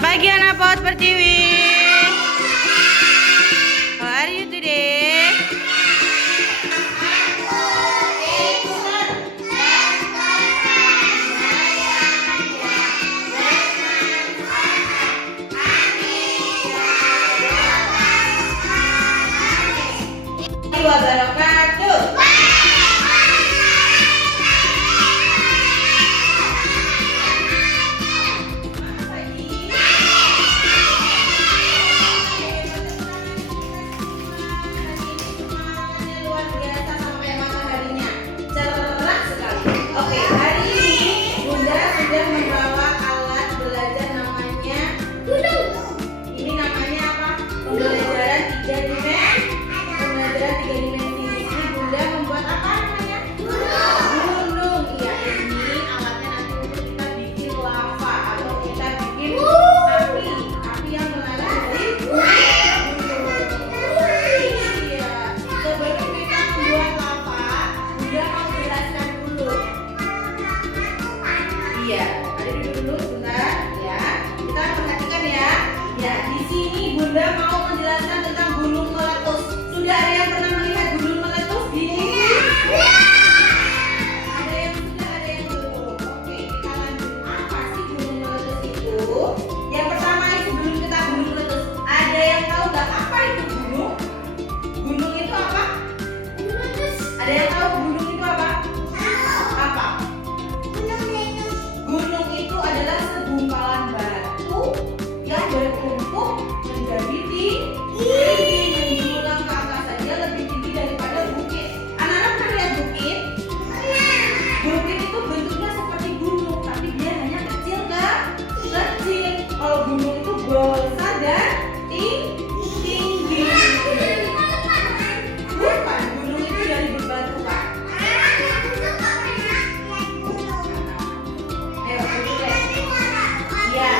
Selamat pagi anak PAUD Pertiwi. How are you today? Wabarakatuh. Iya, ada dulu sebentar ya. Kita perhatikan ya. Ya, di sini Bunda mau menjelaskan tentang gunung meletus. Sudah ada yang pernah melihat gunung meletus di sini? Ada yang sudah, ada yang belum. Oke, kita lanjut. Apa sih gunung meletus itu? Yang pertama sebelum kita gunung meletus, ada yang tahu nggak apa itu gunung? Gunung itu apa? Ada yang tahu gunung itu apa? Apa? Gunung itu adalah segumpalan batu yang bertumpuk menjadi tinggi menjulang ke atas saja, lebih tinggi daripada bukit. Anak-anak pernah lihat bukit? Bukit itu bentuknya seperti gunung, tapi dia hanya kecil kan? Kecil. Kalau gunung itu besar dan tinggi. Bukan, gunung itu dari berbatu kan? Ya,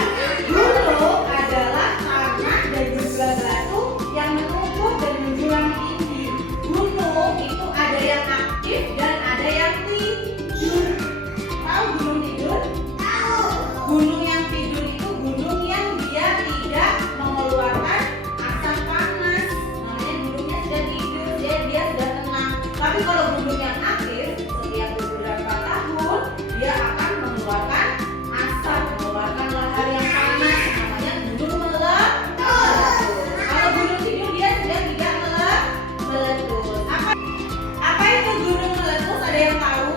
gunung adalah tanah dan juga batu yang menumpuk dan menjulang tinggi. Gunung itu ada yang aktif dan ada yang tidur. Tahu gunung tidur? Tahu. Gunung yang tidur itu gunung yang dia tidak mengeluarkan asap panas. Namanya gunungnya sudah tidur, dia sudah tenang. Tapi kalau gunung yang aktif, setiap beberapa tahun dia akan mengeluarkan asap, mengeluarkan lahar yang panas, namanya gunung meletus. Kalau gunung tidur dia sudah tidak meletus. Apa itu gunung meletus? Ada yang tahu?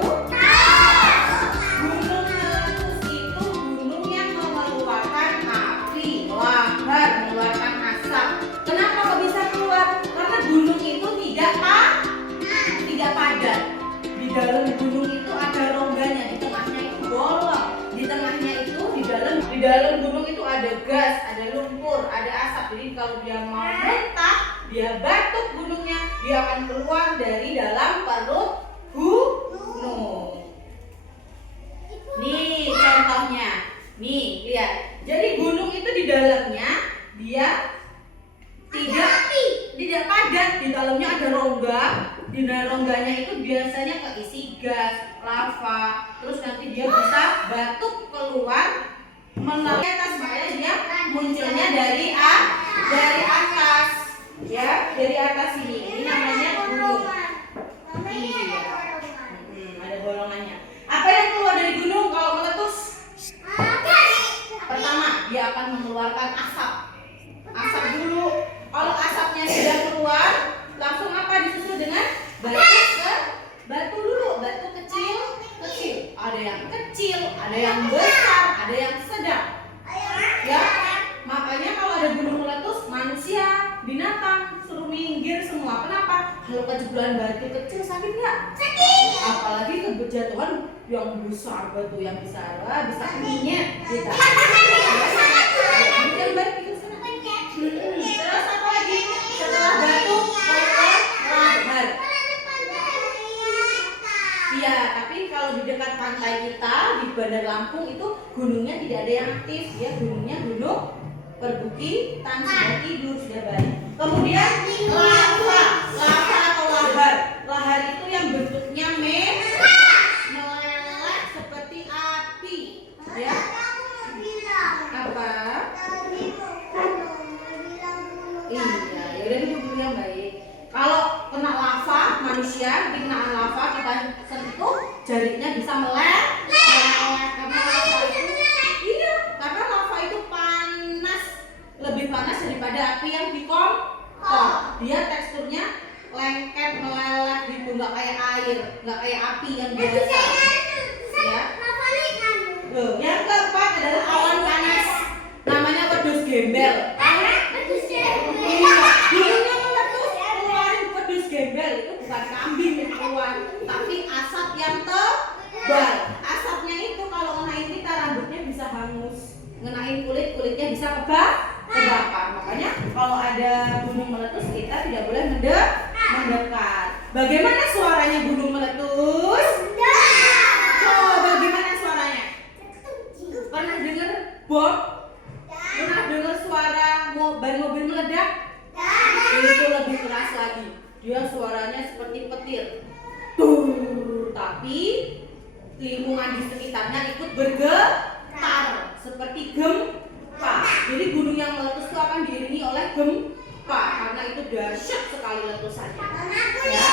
Gunung meletus itu gunung yang mengeluarkan api, lahar, mengeluarkan asap. Kenapa kok bisa keluar? Karena gunung itu tidak padat. Di dalam gunung itu ada rongganya, di tengahnya itu bolong. Di tengahnya itu di dalam gunung itu ada gas, ada lumpur, ada asap. Jadi kalau dia mau meletak, dia batuk gunungnya, dia akan keluar dari dalam perut gunung. Nih contohnya. Nih, lihat. Jadi gunung itu di dalamnya dia tidak padat, di dalamnya ada rongga. Di dalam rongganya itu biasanya keisi gas, lava, terus nanti dia bisa batuk keluar melalui atas, makanya dia munculnya dari atas, ya, dari atas ini. Ini namanya gunung. Iya. Ada bolongannya. Apa yang keluar dari gunung kalau meletus? Pertama, dia akan mengeluarkan asap. Asap dulu. Kalau asapnya sudah keluar, langsung apa disusul dengan batu dulu, batu kecil. Ada yang kecil, ada yang besar, ada yang sedang. Ya, makanya kalau ada gunung meletus, manusia, binatang suruh minggir semua. Kenapa? Kalau kejeblosan batu kecil sakit nggak? Sakit. Apalagi kejatuhan yang besar, batu yang besar, bisa minyak kita. Terus apa lagi? Setelah batu lahar. Iya, tapi kalau di dekat pantai kita di Bandar Lampung itu gunungnya tidak ada yang aktif, ya gunungnya gunung perbukitan, sudah tidur, sudah baik. Kemudian lava atau lahar. Lahar itu yang bentuknya meleleh seperti api, ya. Apa? nggak kayak api yang biasa. Ya. Loh, yang keempat adalah awan panas. Namanya wedus gembel. Iya, gunungnya meletus keluarin wedus gembel. Itu bukan kambing yang keluar, tapi asap yang tebal. Asapnya itu kalau ngenain kita rambutnya bisa hangus, ngenain kulitnya bisa kebakar. Makanya kalau ada gunung meletus kita tidak boleh mendekat. Bagaimana suaranya gunung meletus? Oh, bagaimana suaranya? Pernah dengar bom? Pernah dengar suara ban mobil meledak? Itu lebih keras lagi. Dia suaranya seperti petir. Tuh, tapi lingkungan di sekitarnya ikut bergetar seperti gempa. Jadi gunung yang meletus itu akan diiringi oleh gempa karena itu dahsyat sekali letusannya. Ya.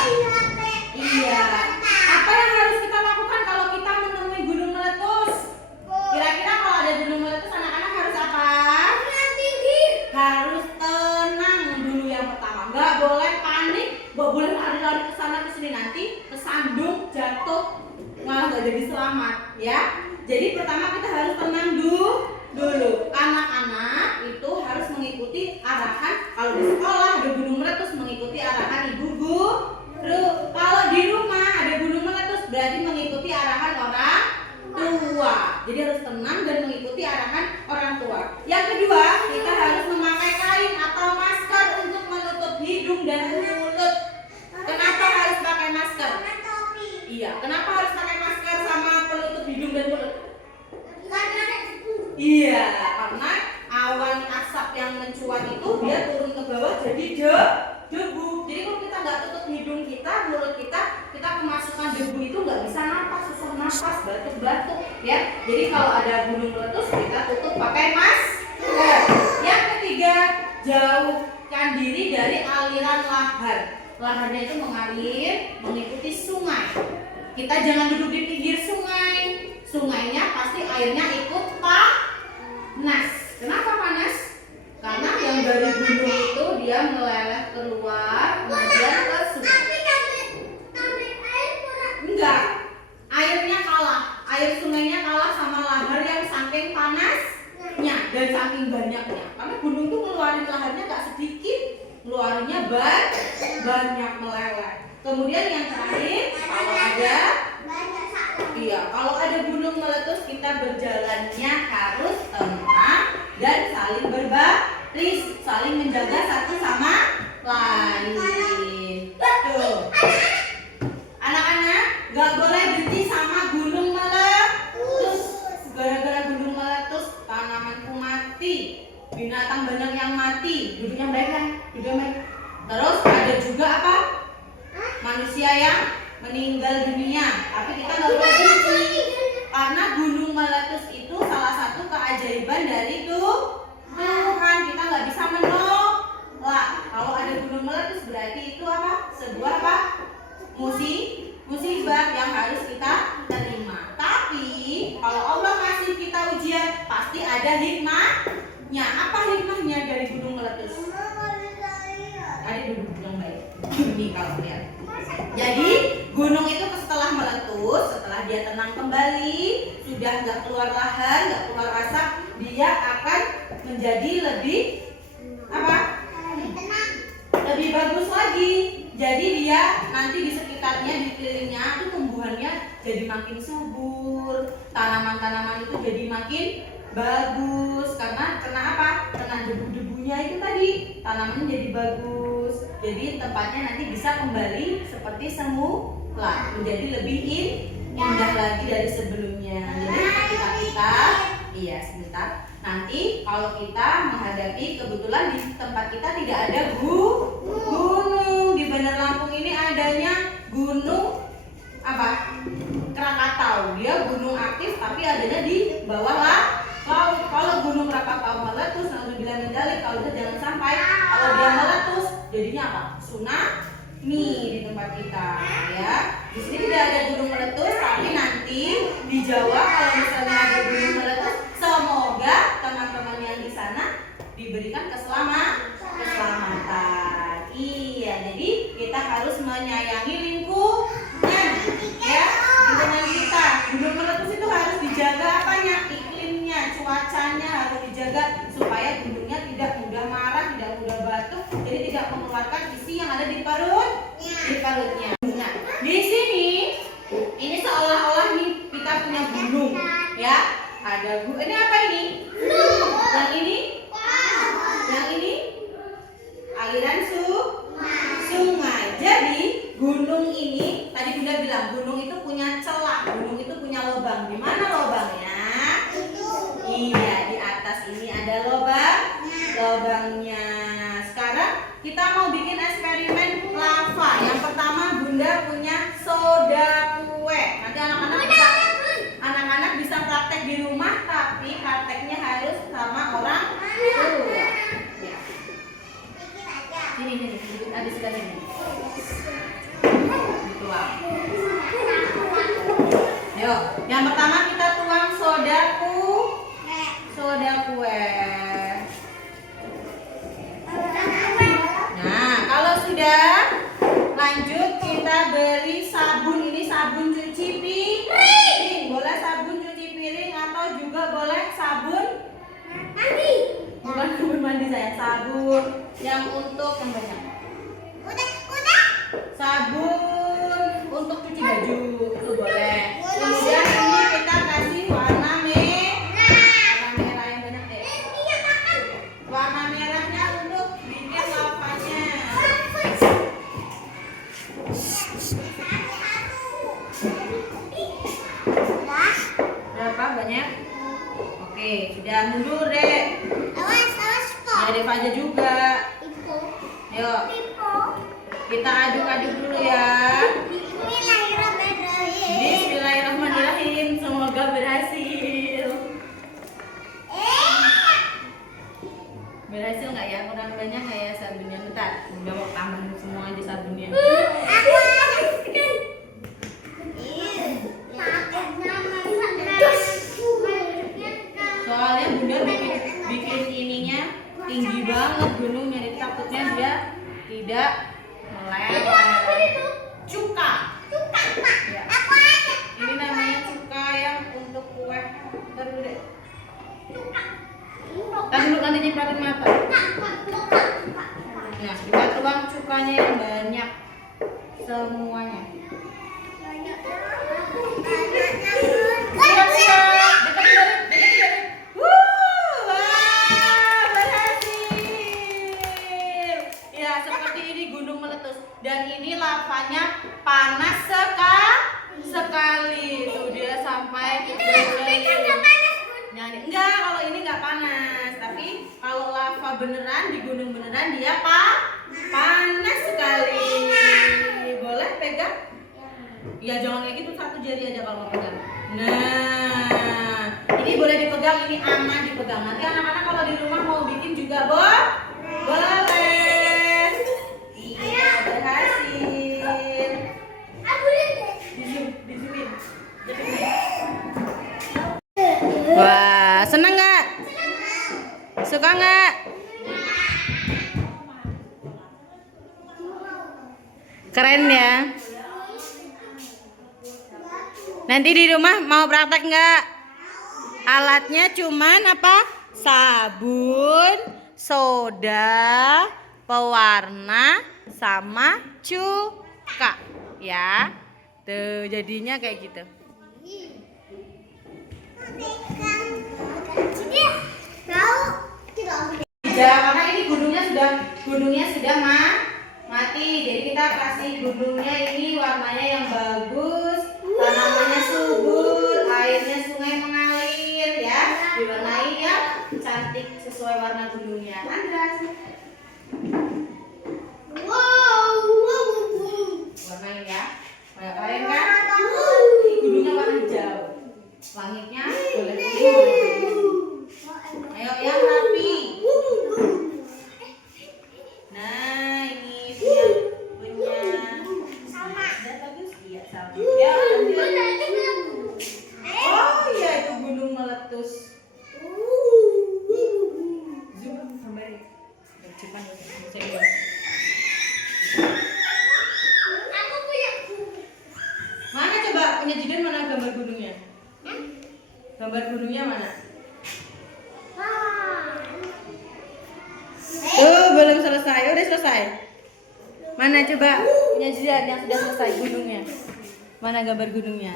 Iya. Apa yang harus kita lakukan kalau kita menemui gunung meletus? Kira-kira kalau ada gunung meletus anak-anak harus apa? Harus tenang dulu yang pertama. Nggak boleh panik, nggak boleh lari-lari ke sana ke sini, nanti kesandung, jatuh, malah nggak jadi selamat, ya. Jadi pertama kita harus tenang dulu. Anak-anak itu harus mengikuti arahan. Kalau di sekolah ada gunung meletus, mengikuti arahan ibu guru. Kalau di rumah ada gunung meletus, berarti mengikuti arahan orang tua. Jadi harus tenang dan mengikuti arahan orang tua. Yang kedua, kita harus memakai kain atau masker untuk menutup hidung dan mulut. Kenapa harus pakai masker? Iya, kenapa harus pakai masker sama penutup hidung dan mulut? Iya, karena awan asap yang mencuat itu dia turun ke bawah jadi debu. Jadi kalau kita nggak tutup hidung kita, mulut kita kemasukan debu itu nggak bisa napas, susah napas, batuk-batuk, ya. Jadi kalau ada gunung meletus kita tutup pakai masker. Yang ketiga, jauhkan diri dari aliran lahar. Laharnya itu mengalir mengikuti sungai. Kita jangan duduk di pinggir sungai. Sungainya pasti airnya ikut panas. Kenapa panas? Karena yang dari gunung itu dia meleleh keluar kemudian ke sungai. Enggak, airnya kalah. Air sungainya kalah sama lahar yang saking panasnya dan saking banyaknya. Karena gunung itu ngeluarin laharnya nggak sedikit, ngeluarinnya banyak meleleh. Kemudian yang terakhir, kalau ada gunung meletus kita berjalannya harus tenang dan saling berbaris, saling menjaga satu sama lain. Tuh. Anak-anak gak boleh benci sama gunung meletus. Gara-gara gunung meletus tanamanku mati, binatang banyak yang mati. Duduknya baik kan? Duduknya baik. Terus ada juga apa? Manusia yang meninggal dunia. Tapi kita gak boleh benci, karena gunung meletus itu salah satu keajaiban dari Tuhan. Kita nggak bisa menolak. Kalau ada gunung meletus berarti itu apa? Sebuah apa? Musibah yang harus kita terima. Tapi kalau Allah kasih kita ujian, pasti ada hikmahnya. Apa hikmahnya dari gunung meletus? Adik duduk yang baik. Ini kalau lihat. Jadi gunung itu setelah meletus, setelah dia tenang kembali, sudah nggak keluar lahar, nggak keluar asap, dia akan menjadi lebih apa? Lebih bagus lagi. Jadi dia nanti di sekitarnya, di kelilingnya itu tumbuhannya jadi makin subur, tanaman-tanaman itu jadi makin bagus. Karena apa? Karena debu-debunya itu tadi, tanamannya jadi bagus. Jadi tempatnya nanti bisa kembali seperti semula, menjadi lebih indah lagi dari sebelumnya. Jadi kita sebentar. Nanti kalau kita menghadapi, kebetulan di tempat kita tidak ada gunung. Di Bandar Lampung ini adanya gunung apa? Krakatau. Dia gunung aktif tapi adanya di bawah laut. Kalau gunung Krakatau meletus, naudzubillah min dzalik, kalau jangan sampai kalau dia meletus jadinya apa? Tsunami di tempat kita, ya. Di sini tidak ada gunung meletus, tapi nanti di Jawa kalau misalnya ada gunung meletus, semoga teman-teman yang di sana diberikan keselamatan. Iya, jadi kita harus menyayangi lingkungan. cuacanya harus dijaga supaya gunungnya tidak mudah marah, tidak mudah batuk, jadi tidak mengeluarkan isi yang ada di perutnya. Nah, di sini ini seolah-olah nih kita punya gunung, ya. Ada ini apa ini? Yang ini? Yang ini? Aliran sungai. Jadi gunung ini tadi Bunda bilang gunung itu punya celah, gunung itu punya lubang. Di mana lubangnya? Iya, di atas ini ada lubangnya. Sekarang kita mau bikin eksperimen lava. Yang pertama Bunda punya soda kue. Nanti anak-anak bisa praktek di rumah, tapi prakteknya harus sama orang tua. Ya. Sini, ada sebelah sini. Dituang. Ayo, yang pertama kita tuang soda kue. Nah, kalau sudah lanjut kita beri sabun. Ini sabun cuci piring. Boleh sabun cuci piring atau juga boleh sabun mandi. Bukan sabun mandi saya, sabun yang untuk yang banyak. Sabun untuk cuci baju itu boleh. Kemudian ini kita kasih warna merah yang banyak deh. Warna merahnya untuk bikin lavanya. Berapa banyak? Oke, sudah mundur deh. Ada Faja juga. Ayo. Kita aduk-aduk dulu ya. Bismillahirrahmanirrahim. Semoga berhasil. Berhasil nggak ya? Kurang banyak nggak ya sabunnya? Bentar, udah mau tambahin semua aja sabunnya. Soalnya Bunda bikin ininya tinggi banget gunungnya, jadi takutnya dia tidak meleleh. Cuka. Ya. Ini namanya cuka yang untuk kue. Bentar dulu deh. Tadi dulu nanti nyipratin mata. Nah, kita tuang cukanya yang banyak semuanya. Dan ini lavanya panas sekali. Tuh dia sampai enggak, kalau ini enggak panas. Tapi kalau lava beneran di gunung beneran dia panas sekali. Boleh pegang? Ya jangan kayak gitu, satu jari aja kalau mau pegang. Nah, ini boleh dipegang, ini aman dipegang. Nanti anak-anak kalau di rumah mau bikin juga boleh. Wah, seneng nggak? Suka nggak? Keren ya. Nanti di rumah mau praktek nggak? Alatnya cuman apa? Sabun, soda, pewarna, sama cuka. Ya, tuh jadinya kayak gitu. Karena ini gunungnya sudah mati, jadi kita kasih gunungnya ini warnanya yang bagus, tanamannya subur, airnya sungai mengalir ya, diwarnai ya cantik sesuai warna gunungnya. Andras, warnain ya, keren kan? Gunungnya warna hijau, langitnya boleh kuning, boleh biru. Ayo yang rapi. Nah, ini punya. Sama. Udah bagus? Iya, sama. Ya, oh iya, itu gunung meletus. Zoom kembali. Cepat saya. Aku punya. Mana coba punya Jidan, mana gambar gunungnya? Gambar gunungnya mana? Gambarnya selesai. Mana coba punya Zian yang sudah selesai gunungnya? Mana gambar gunungnya?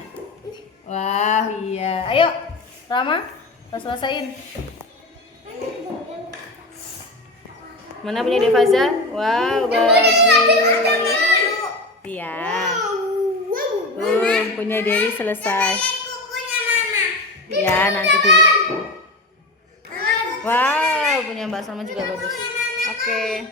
Wah, iya. Ayo, Rama, kita selesaiin. Mana punya Devaza? Wow, bagus. Iya. Punya Dewi selesai. Ya, nanti dulu. Wow, punya Mbak Salma juga bagus. Oke.